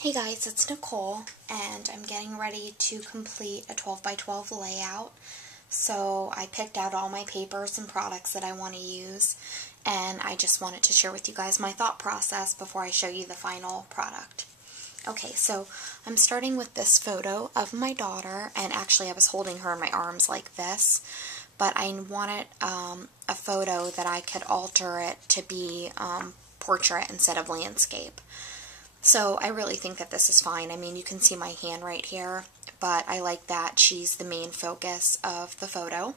Hey guys, it's Nicole, and I'm getting ready to complete a 12 by 12 layout. So I picked out all my papers and products that I want to use, and I just wanted to share with you guys my thought process before I show you the final product. Okay, so I'm starting with this photo of my daughter, and actually I was holding her in my arms like this, but I wanted a photo that I could alter it to be portrait instead of landscape. So I really think that this is fine. I mean, you can see my hand right here, but I like that she's the main focus of the photo.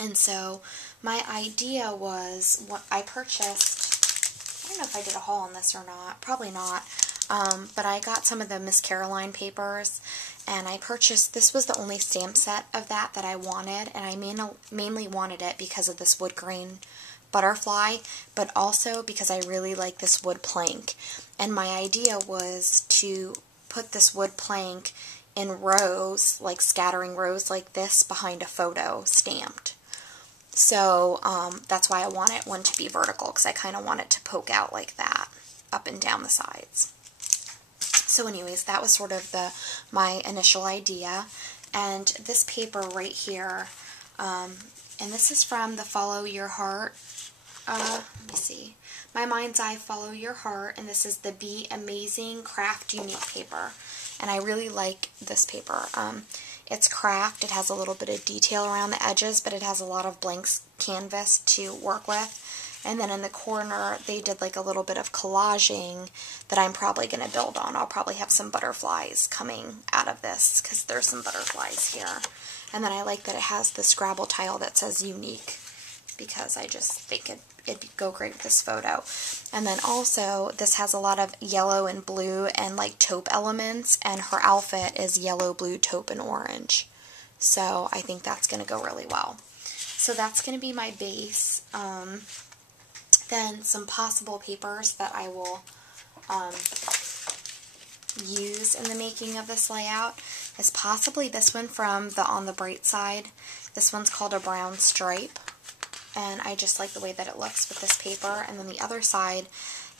And so my idea was, what I purchased, I don't know if I did a haul on this or not, probably not, but I got some of the Miss Caroline papers, and I purchased, this was the only stamp set of that I wanted, and I mainly wanted it because of this wood grain butterfly, but also because I really like this wood plank. And my idea was to put this wood plank in rows, like scattering rows like this behind a photo stamped. So that's why I want one to be vertical, because I kind of want it to poke out like that, up and down the sides. So anyways, that was sort of my initial idea. And this paper right here, and this is from the Follow Your Heart, let me see, My Mind's Eye Follow Your Heart, and this is the Be Amazing Craft Unique paper. And I really like this paper. It's craft, it has a little bit of detail around the edges, but it has a lot of blank canvas to work with. And then in the corner, they did like a little bit of collaging that I'm probably going to build on. I'll probably have some butterflies coming out of this, because there's some butterflies here. And then I like that it has the Scrabble tile that says unique, because I just think it'd go great with this photo. And then also, this has a lot of yellow and blue and like taupe elements, and her outfit is yellow, blue, taupe, and orange. So I think that's going to go really well. So that's going to be my base. Then some possible papers that I will use in the making of this layout is possibly this one from the On the Bright Side. This one's called a brown stripe, and I just like the way that it looks with this paper. And then the other side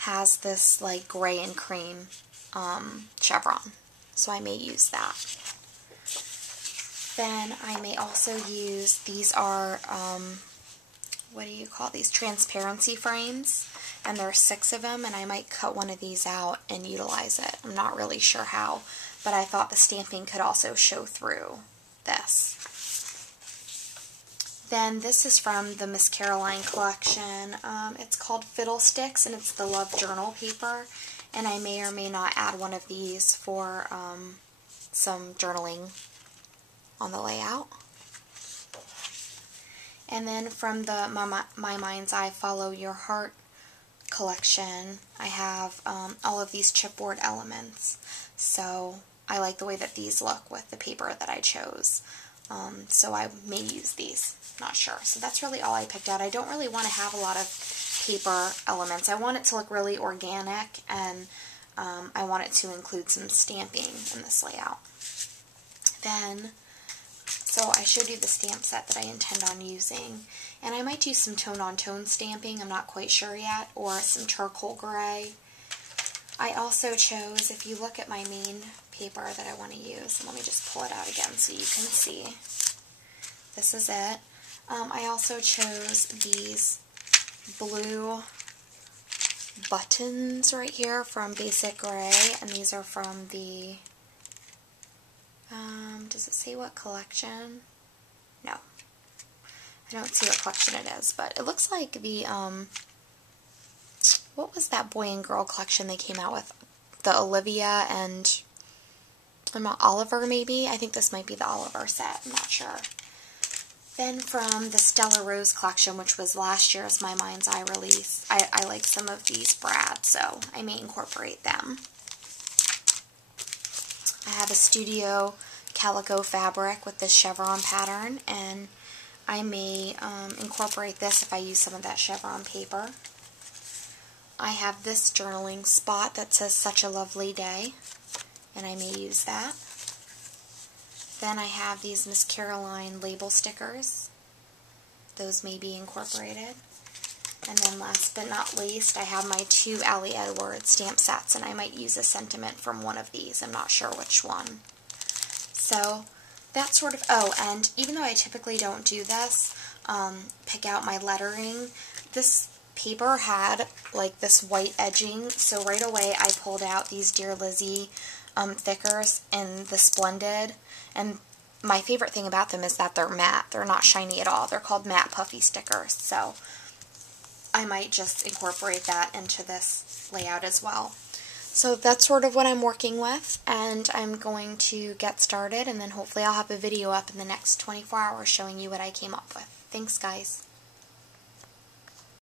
has this like gray and cream chevron, so I may use that. Then I may also use, these are what do you call these, transparency frames, and there are 6 of them, and I might cut one of these out and utilize it. I'm not really sure how, but I thought the stamping could also show through this. Then this is from the Miss Caroline collection. It's called Fiddlesticks, and it's the Love Journal paper, and I may or may not add one of these for some journaling on the layout. And then from the My Mind's Eye Follow Your Heart collection, I have all of these chipboard elements. So I like the way that these look with the paper that I chose. So I may use these. Not sure. So that's really all I picked out. I don't really want to have a lot of paper elements. I want it to look really organic, and I want it to include some stamping in this layout. Then, so I showed you the stamp set that I intend on using, and I might do some tone-on-tone stamping, I'm not quite sure yet, or some charcoal gray. I also chose, if you look at my main paper that I want to use, and let me just pull it out again so you can see. This is it. I also chose these blue buttons right here from Basic Gray, and these are from the does it say what collection? No. I don't see what collection it is, but it looks like the, what was that boy and girl collection they came out with? The Olivia and, Oliver maybe? I think this might be the Oliver set, I'm not sure. Then from the Stella Rose collection, which was last year's My Mind's Eye release, I like some of these brads, so I may incorporate them. I have a Studio Calico fabric with this chevron pattern, and I may incorporate this if I use some of that chevron paper. I have this journaling spot that says Such a Lovely Day, and I may use that. Then I have these Miss Caroline label stickers. Those may be incorporated. And then last but not least, I have my 2 Allie Edwards stamp sets, and I might use a sentiment from one of these. I'm not sure which one. So that's sort of, oh, and even though I typically don't do this, pick out my lettering, this paper had like this white edging, so right away I pulled out these Dear Lizzie thickers in the Splendid, and my favorite thing about them is that they're matte. They're not shiny at all. They're called matte puffy stickers, so I might just incorporate that into this layout as well. So that's sort of what I'm working with, and I'm going to get started, and then hopefully I'll have a video up in the next 24 hours showing you what I came up with. Thanks, guys.